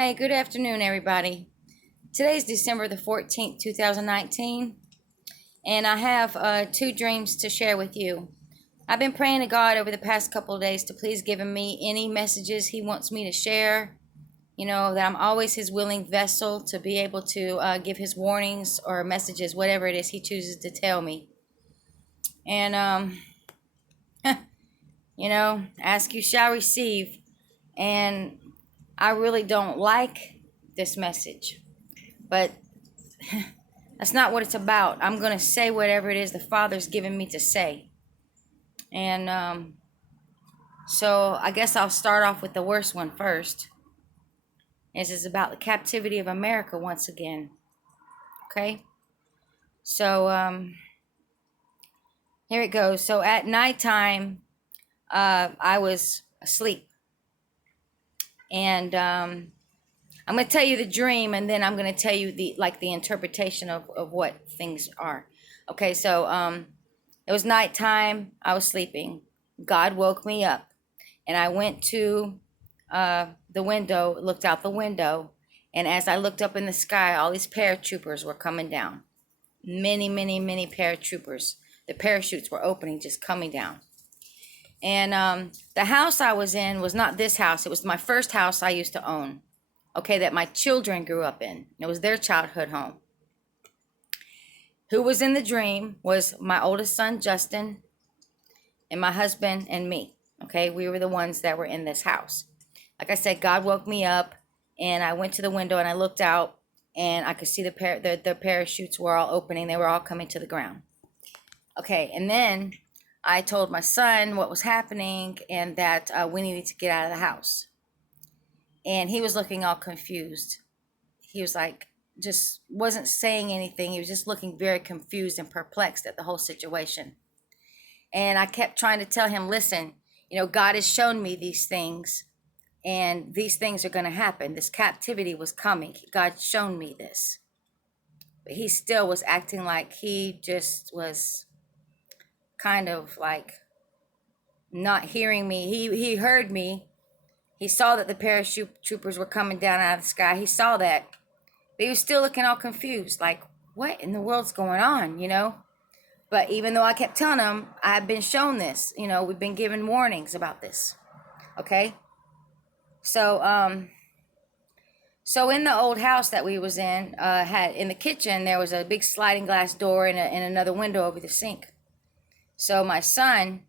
Hey, good afternoon, everybody. Today's December the 14th, 2019, and I have two dreams to share with you. I've been praying to God over the past couple of days to please give me any messages He wants me to share. You know, that I'm always His willing vessel to be able to give His warnings or messages, whatever it is He chooses to tell me. And, ask you shall receive. And I really don't like this message, but that's not what it's about. I'm going to say whatever it is the Father's given me to say. And so I guess I'll start off with the worst one first. This is about the captivity of America once again. Okay? So here it goes. So at nighttime, I was asleep. And I'm going to tell you the dream, and then I'm going to tell you the interpretation of what things are. Okay, so it was nighttime. I was sleeping. God woke me up, and I went to the window, looked out the window, and as I looked up in the sky, all these paratroopers were coming down. Many, many, many paratroopers. The parachutes were opening, just coming down. And the house I was in was not this house. It was my first house I used to own. Okay, that my children grew up in. It was their childhood home. Who was in the dream was my oldest son, Justin, and my husband and me. Okay, we were the ones that were in this house. Like I said, God woke me up, and I went to the window and I looked out, and I could see the parachutes were all opening. They were all coming to the ground. Okay, and then I told my son what was happening and that we needed to get out of the house. And he was looking all confused. He was like, just wasn't saying anything. He was just looking very confused and perplexed at the whole situation. And I kept trying to tell him, listen, God has shown me these things, and these things are going to happen. This captivity was coming. God's shown me this. But he still was acting like he just was kind of like not hearing me. He heard me. He saw that the parachute troopers were coming down out of the sky. He saw that. But he was still looking all confused, like, what in the world's going on, But even though I kept telling him, I've been shown this, we've been given warnings about this. Okay? So in the old house that we was in, had in the kitchen, there was a big sliding glass door and another window over the sink. So my son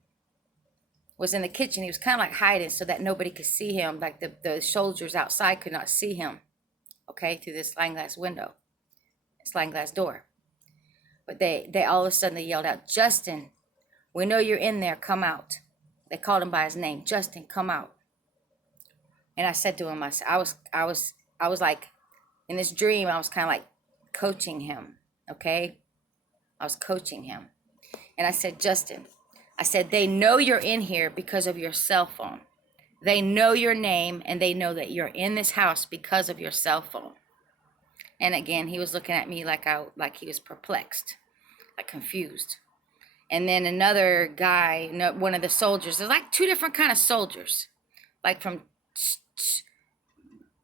was in the kitchen. He was kind of like hiding so that nobody could see him, like the soldiers outside could not see him, okay, through this sliding glass door. But they all of a sudden they yelled out, Justin, we know you're in there, come out. They called him by his name, Justin, come out. And I said to him, I was like, in this dream, I was kind of like coaching him, okay? I was coaching him. And I said, Justin, I said, they know you're in here because of your cell phone. They know your name, and they know that you're in this house because of your cell phone. And again, he was looking at me like he was perplexed, like confused. And then another guy, one of the soldiers, there's like two different kind of soldiers, like from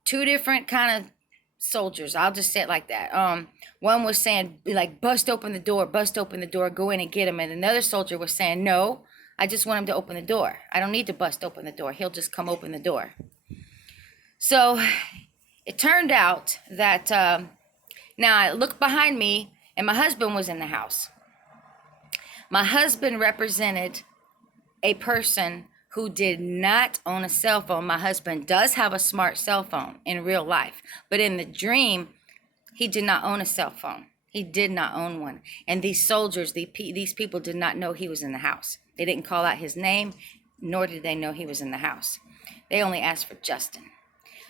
two different kind of soldiers. I'll just say it like that. One was saying, like, bust open the door, go in and get him. And another soldier was saying, no, I just want him to open the door. I don't need to bust open the door. He'll just come open the door. So it turned out that now I looked behind me, and my husband was in the house. My husband represented a person who did not own a cell phone. My husband does have a smart cell phone in real life, but in the dream, he did not own a cell phone. He did not own one. And these soldiers, these people did not know he was in the house. They didn't call out his name, nor did they know he was in the house. They only asked for Justin.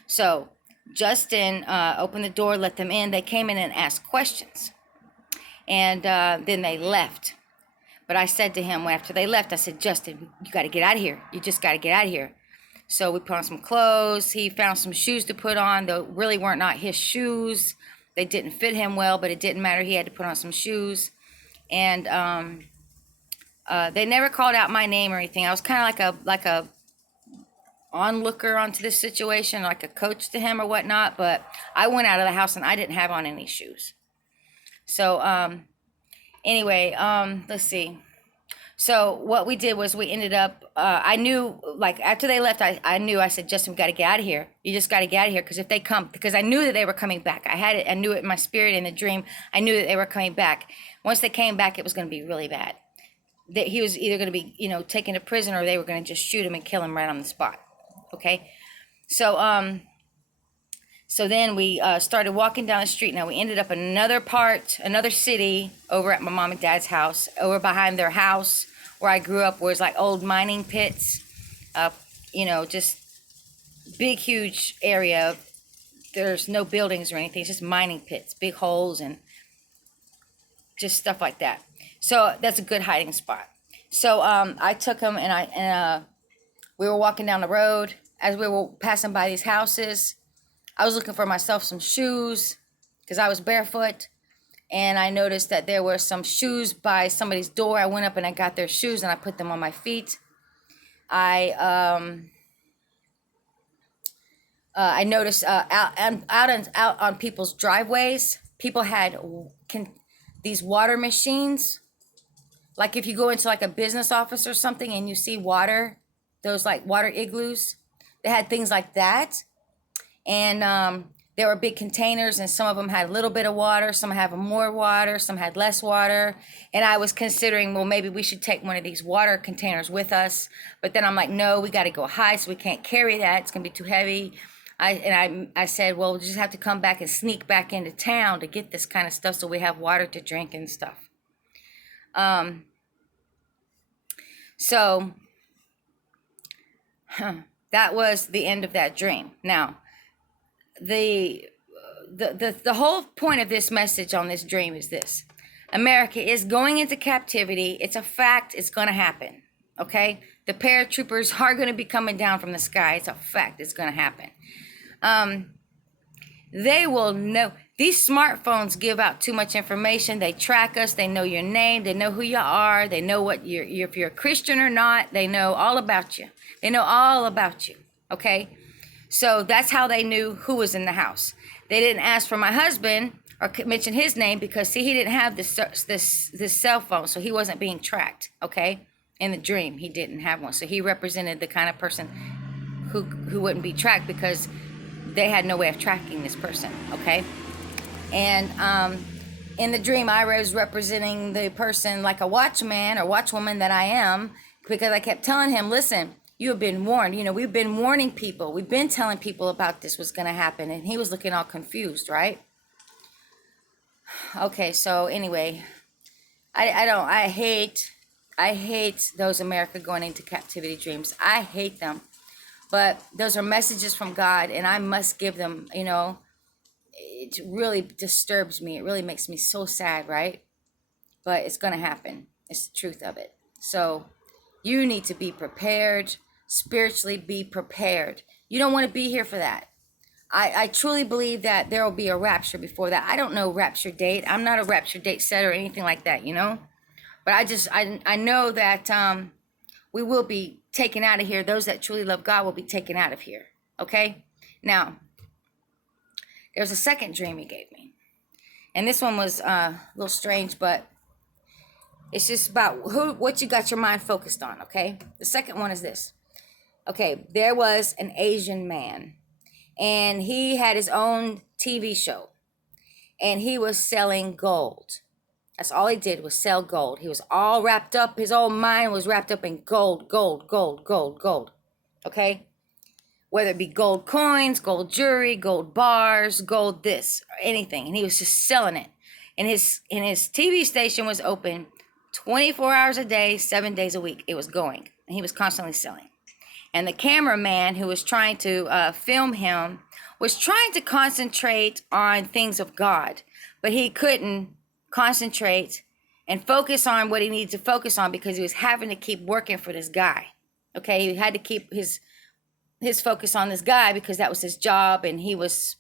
So Justin opened the door, let them in. They came in and asked questions. And then they left. But I said to him after they left, I said, Justin, you got to get out of here. You just got to get out of here. So we put on some clothes. He found some shoes to put on. They really weren't not his shoes. They didn't fit him well, but it didn't matter. He had to put on some shoes. And they never called out my name or anything. I was kind of like a onlooker onto this situation, like a coach to him or whatnot. But I went out of the house and I didn't have on any shoes. So anyway, let's see. So what we did was we ended up, I knew, like, after they left, I knew, I said, Justin, we got to get out of here. You just got to get out of here, because if they come, because I knew that they were coming back. I knew it in my spirit, in the dream. I knew that they were coming back. Once they came back, it was going to be really bad. That he was either going to be, taken to prison, or they were going to just shoot him and kill him right on the spot. Okay. So then we started walking down the street. Now we ended up in another city, over at my mom and dad's house, over behind their house where I grew up, where it's like old mining pits, just big, huge area. There's no buildings or anything. It's just mining pits, big holes, and just stuff like that. So that's a good hiding spot. So I took him, and we were walking down the road. As we were passing by these houses, I was looking for myself some shoes, because I was barefoot, and I noticed that there were some shoes by somebody's door. I went up and I got their shoes and I put them on my feet. I noticed out on people's driveways, people had these water machines. Like if you go into like a business office or something and you see water, those like water igloos, they had things like that. And there were big containers, and some of them had a little bit of water, some had more water, some had less water. And I was considering, well, maybe we should take one of these water containers with us. But then I'm like, no, we got to go high, so we can't carry that. It's going to be too heavy. I said, well, we'll just have to come back and sneak back into town to get this kind of stuff, so we have water to drink and stuff. So that was the end of that dream. Now, the whole point of this message on this dream is this: America is going into captivity. It's a fact. It's going to happen. Okay, the paratroopers are going to be coming down from the sky. It's a fact. It's going to happen. They will know. These smartphones give out too much information. They track us. They know your name. They know who you are. They know what if you're a Christian or not. They know all about you. They know all about you. Okay. So that's how they knew who was in the house. They didn't ask for my husband or mention his name, because see, he didn't have this cell phone, so he wasn't being tracked. Okay, in the dream, he didn't have one, so he represented the kind of person who wouldn't be tracked, because they had no way of tracking this person. Okay, and in the dream, I was representing the person like a watchman or watchwoman that I am, because I kept telling him, listen, you have been warned. We've been warning people. We've been telling people about this was going to happen. And he was looking all confused, right? Okay, so anyway, I hate those America going into captivity dreams. I hate them. But those are messages from God, and I must give them, it really disturbs me. It really makes me so sad, right? But it's going to happen. It's the truth of it. So you need to be prepared. Spiritually be prepared. You don't want to be here for that. I truly believe that there will be a rapture before that. I don't know rapture date. I'm not a rapture date setter or anything like that, But I know that we will be taken out of here. Those that truly love God will be taken out of here. Okay? Now, there's a second dream he gave me. And this one was a little strange, but it's just about what you got your mind focused on, okay? The second one is this. Okay, there was an Asian man, and he had his own TV show, and he was selling gold. That's all he did, was sell gold. He was all wrapped up. His whole mind was wrapped up in gold, gold, gold, gold, gold. Okay? Whether it be gold coins, gold jewelry, gold bars, gold this, or anything. And he was just selling it. And his TV station was open 24 hours a day, 7 days a week. It was going. And he was constantly selling. And the cameraman who was trying to film him was trying to concentrate on things of God. But he couldn't concentrate and focus on what he needed to focus on, because he was having to keep working for this guy. Okay, he had to keep his focus on this guy, because that was his job, and he was,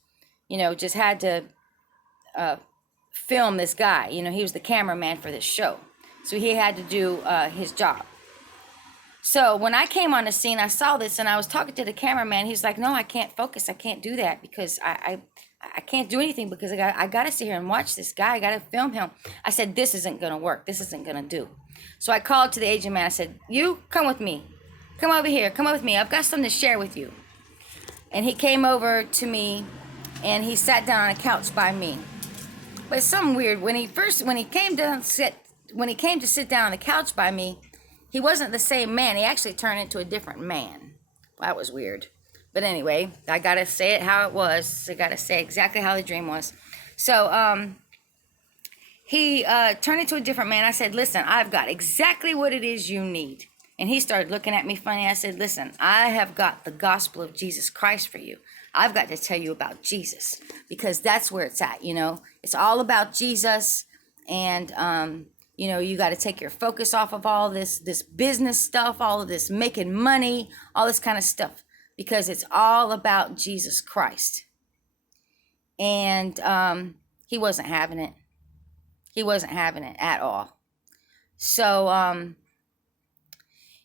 just had to film this guy. He was the cameraman for this show, so he had to do his job. So when I came on the scene, I saw this and I was talking to the cameraman. He's like, no, I can't focus. I can't do that because I can't do anything because I got to sit here and watch this guy. I got to film him. I said, this isn't going to work. This isn't going to do. So I called to the agent man. I said, you come with me. Come over here. Come with me. I've got something to share with you. And he came over to me and he sat down on a couch by me. But it's something weird. When he came to sit down on the couch by me, he wasn't the same man. He actually turned into a different man. Well, that was weird. But anyway, I got to say it how it was. I got to say exactly how the dream was. So he turned into a different man. I said, listen, I've got exactly what it is you need. And he started looking at me funny. I said, listen, I have got the gospel of Jesus Christ for you. I've got to tell you about Jesus because that's where it's at, you know. It's all about Jesus. And, you know, you got to take your focus off of all this business stuff, all of this making money, all this kind of stuff, because it's all about Jesus Christ. And he wasn't having it. He wasn't having it at all. So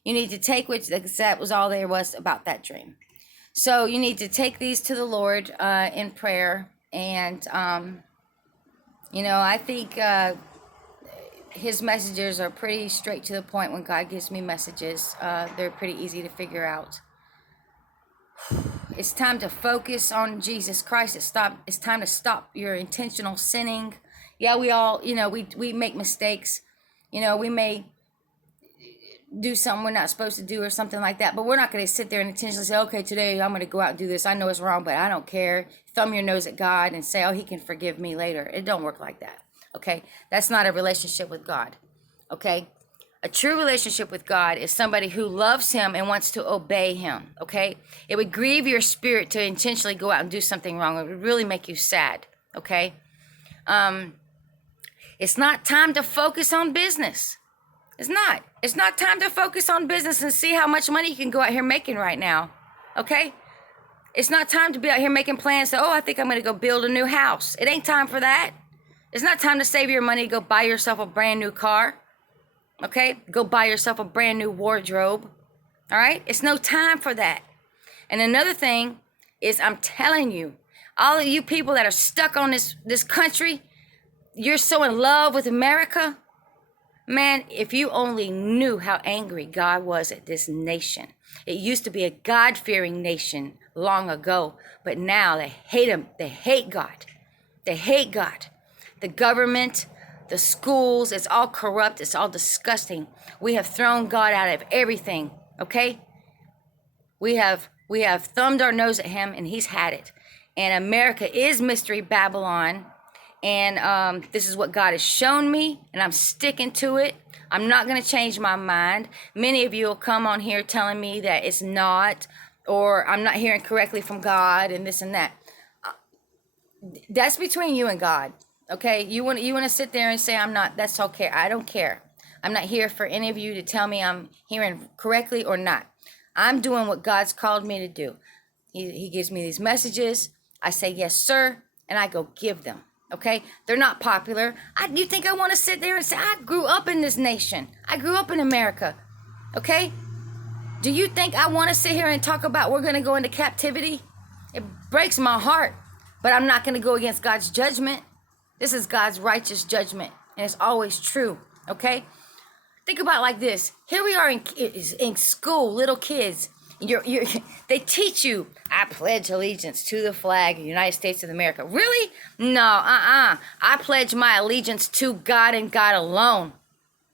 you need to take that was all there was about that dream. So you need to take these to the Lord in prayer. And, you know, I think his messages are pretty straight to the point when God gives me messages. They're pretty easy to figure out. It's time to focus on Jesus Christ. It's time to stop your intentional sinning. Yeah, we all, you know, we make mistakes. You know, we may do something we're not supposed to do or something like that, but we're not going to sit there and intentionally say, okay, today I'm going to go out and do this. I know it's wrong, but I don't care. Thumb your nose at God and say, oh, he can forgive me later. It don't work like that. Okay, that's not a relationship with God. Okay, a true relationship with God is somebody who loves him and wants to obey him. Okay, it would grieve your spirit to intentionally go out and do something wrong. It would really make you sad. Okay, it's not time to focus on business. It's not time to focus on business and see how much money you can go out here making right now. Okay, it's not time to be out here making plans. Oh, I think I'm going to go build a new house. It ain't time for that. It's not time to save your money, go buy yourself a brand new car, okay? Go buy yourself a brand new wardrobe, all right? It's no time for that. And another thing is, I'm telling you, all of you people that are stuck on this country, you're so in love with America. Man, if you only knew how angry God was at this nation. It used to be a God-fearing nation long ago, but now they hate him. They hate God. They hate God. The government, the schools, it's all corrupt. It's all disgusting. We have thrown God out of everything, okay? We have thumbed our nose at him, and he's had it. And America is Mystery Babylon. And this is what God has shown me, and I'm sticking to it. I'm not going to change my mind. Many of you will come on here telling me that it's not, or I'm not hearing correctly from God, and this and that. That's between you and God. Okay, you want to sit there and say I'm not. That's okay. I don't care. I'm not here for any of you to tell me I'm hearing correctly or not. I'm doing what God's called me to do. He gives me these messages. I say yes, sir, and I go give them. Okay, they're not popular. You think I want to sit there and say I grew up in this nation? I grew up in America. Okay, do you think I want to sit here and talk about we're going to go into captivity? It breaks my heart, but I'm not going to go against God's judgment. This is God's righteous judgment, and it's always true, okay? Think about it like this. Here we are in school, little kids. They teach you, I pledge allegiance to the flag of the United States of America. Really? No, I pledge my allegiance to God and God alone,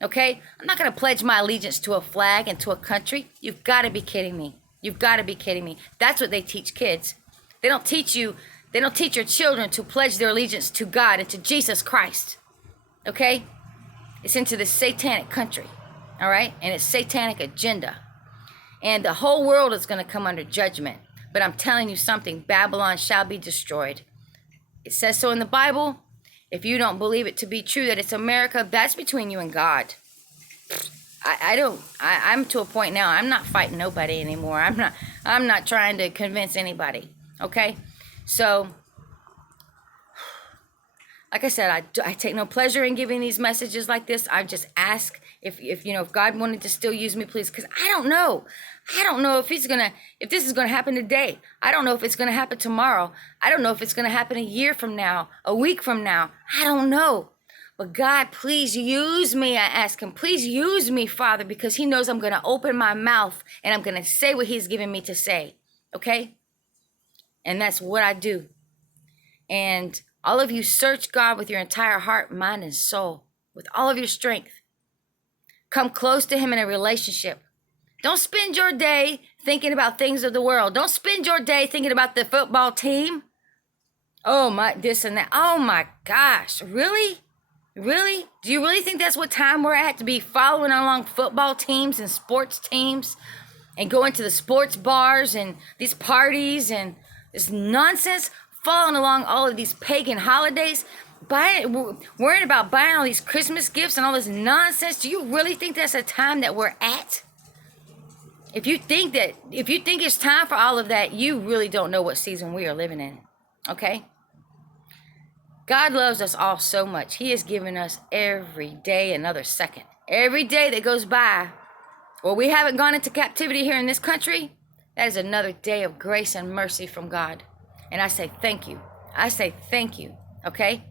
okay? I'm not going to pledge my allegiance to a flag and to a country. You've got to be kidding me. You've got to be kidding me. That's what they teach kids. They don't teach your children to pledge their allegiance to God and to Jesus Christ. Okay? It's into this satanic country. All right? And its satanic agenda. And the whole world is going to come under judgment. But I'm telling you something. Babylon shall be destroyed. It says so in the Bible. If you don't believe it to be true that it's America, that's between you and God. I'm to a point now. I'm not fighting nobody anymore. I'm not trying to convince anybody. Okay? So, like I said, I take no pleasure in giving these messages like this. I just ask if you know, if God wanted to still use me, please, because I don't know. I don't know if if this is gonna happen today. I don't know if it's gonna happen tomorrow. I don't know if it's gonna happen a year from now, a week from now. I don't know. But God, please use me. I ask him, please use me, Father, because he knows I'm gonna open my mouth and I'm gonna say what he's given me to say. Okay? And that's what I do. And all of you, search God with your entire heart, mind, and soul, with all of your strength. Come close to him in a relationship. Don't spend your day thinking about things of the world. Don't spend your day thinking about the football team. Oh my, this and that. Oh my gosh, really? Really? Do you really think that's what time we're at, to be following along football teams and sports teams and going to the sports bars and these parties and this nonsense, following along all of these pagan holidays? Worrying about buying all these Christmas gifts and all this nonsense. Do you really think that's a time that we're at? If you think it's time for all of that, you really don't know what season we are living in. Okay? God loves us all so much. He has given us every day another second. Every day that goes by where we haven't gone into captivity here in this country, that is another day of grace and mercy from God. And I say thank you. I say thank you. Okay?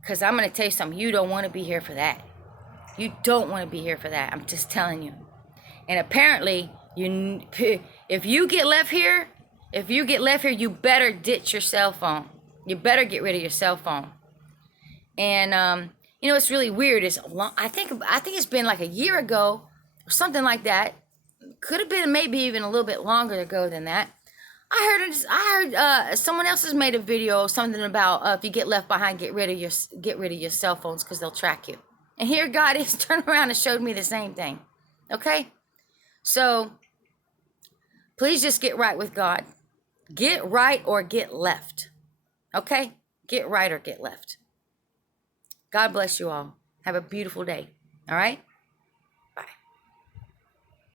Because I'm going to tell you something. You don't want to be here for that. You don't want to be here for that. I'm just telling you. And apparently, if you get left here, you better ditch your cell phone. You better get rid of your cell phone. And you know, it's really weird. I think it's been like a year ago or something like that. Could have been maybe even a little bit longer ago than that. I heard someone else has made a video, something about if you get left behind, get rid of your cell phones because they'll track you. And here God is turned around and showed me the same thing. Okay? So please just get right with God. Get right or get left. Okay? Get right or get left. God bless you all. Have a beautiful day. All right?